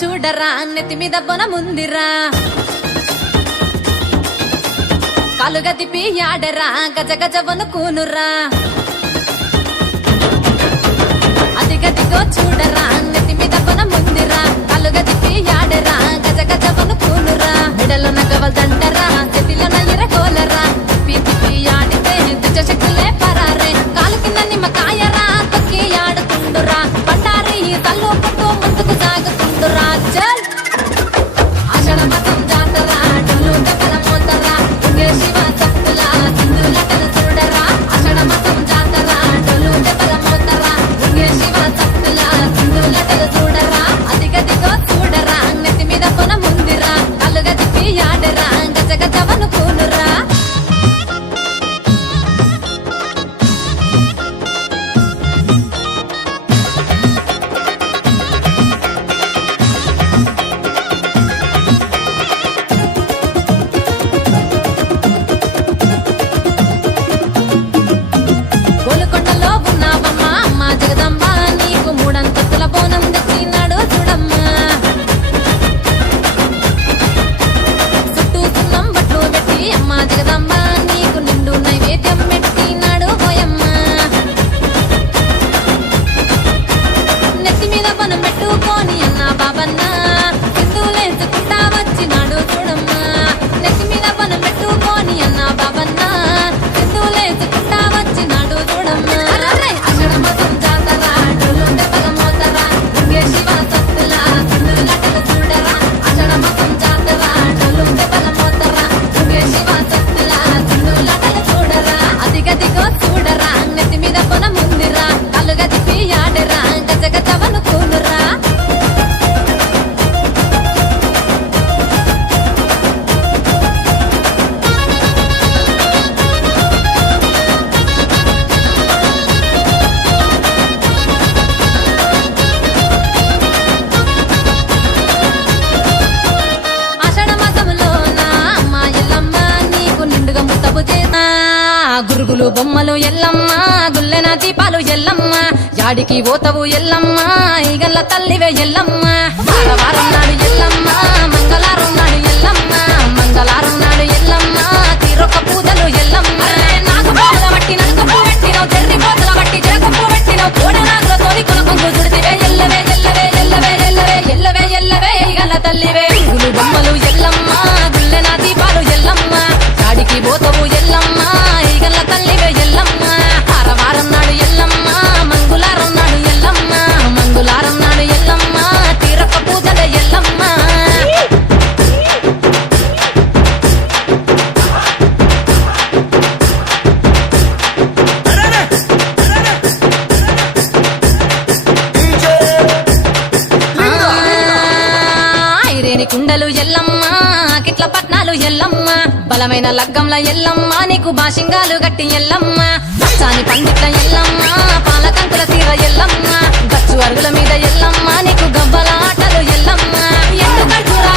చూడరా నెత్తి మీద బొనముందిరా కాలుగా తిప్పి ఆడరా గజ గజ వనుకూనురా అదిగదిగో చూడరా నెత్తి మీద బొనముందిరా కాలుగా తిప్పి ఆడరా గజ గజ వనుకూనురా మెడలో నగవల్దంటరా చేతిలో ఎరగోలరా తిప్పి తిప్పి ఆడితే దుష్ట శక్తులే పరారే కాలు కింద నిమ్మకాయరా తొక్కి ఆడుతుండురా బండారి తల్లు పట్టు ముందుకు సాగుతుండురా చల్ ఆషాఢ మాసం జాతరా డోలు డబ్బల మోతరా దుర్గే శివ సత్తుల సింధులటలు చూడరా ఆషాఢ మాసం జాతరా డోలు డబ్బల మోతరా దుర్గే శివ సత్తుల సింధులటలు చూడరా అదిగదిగో చూడరా నెత్తి మీద పొనముందిరా కళ్ళుగా తిప్పి ఆడరా గజ గజ వనుకూనురా గోలుకొండలో ఉన్నావమ్మా అమ్మ జగదంబ నీకు మూడంతస్తుల బోనం తెచ్చినాడు చూడమ్మా చుట్టూ సున్నం బట్లు పెట్టి అమ్మ జగదంబ నీకు నిండు నైవేద్యం పెట్టినాడు పోయమ్మ నెత్తి మీద పనం పెట్టుకొని అన్న బాబన్న సింధులేసుకుంటా వచ్చినాడు చూడమ్మా నెత్తి మీద పనం పెట్టుకొని అన్న బాబన్న సింధులేసుకుంటా వచ్చినాడు చూడమ్మా ఆషాఢ మాసం జాతరా డోలు దెబ్బల మోతరా దుర్గే శివ సత్తుల సింధులటలు చూడరా ఆషాఢ మాసం జాతరా డోలు దెబ్బల మోతరా దుర్గే శివ సత్తుల సింధులటలు చూడరా అదిగదిగో చూడరా నెత్తి మీద పొనముందిరా కాలుగా తిప్పి ఆడరా గజ గజ వనుకూనురా ఆషాఢ మాసములో నా అమ్మ ఎల్లమ్మ నీకు నిండుగా ముత్తపు చేసా గురుగులు బొమ్మలు ఎల్లమ్మ గుల్లెన దీపాలు ఎల్లమ్మ యాడికి పోతవు ఎల్లమ్మ ఈగల్ల తల్లివే ఎల్లమ్మ వారం నాడు ఎల్లమ్మ మంగళారం నాడు ఎల్లమ్మ మంగళారం నాడు ఎల్లమ్మ తీరొక్క పూజలు ఎల్లమ్మ నాకు పూల బట్టి నలుకప్పు పెట్టినవు చెర్రి పోతల బట్టి జరకప్పు పెట్టినవు కోడనాగుల తోని కొనకొంగు చుడితివే ఎల్లవే ఎల్లవే ఎల్లవే ఎల్లవే ఎల్లవే ఎల్లవే ఈగల్ల తల్లివే గులు బొమ్మలు ఎల్లమ్మ గుల్లెన దీపాలు ఎల్లమ్మ యాడికి పోతవు ఎల్లమ్మ ఈగల్ల తల్లివే ఎల్లమ్మ వారం నాడు ఎల్లమ్మ మంగుళారం నాడు ఎల్లమ్మ మంగుళారం నాడు ఎల్లమ్మ తీరొక్క పూజల ఎల్లమ్మ ఐరేని కుండలు ఎల్లమ్మ కిట్ల పట్నాలు ఎల్లమ్మ బలమైన లగ్గంల ఎల్లమ్మ నీకు బాషింగాలు గట్టి ఎల్లమ్మ పచ్చాని పందిట్ల ఎల్లమ్మ పాలకంకుల సీర ఎల్లమ్మ గచ్చు అరుగుల మీద ఎల్లమ్మ నీకు గవ్వల ఆటలు ఎల్లమ్మ ఎండు ఖర్జూరాలు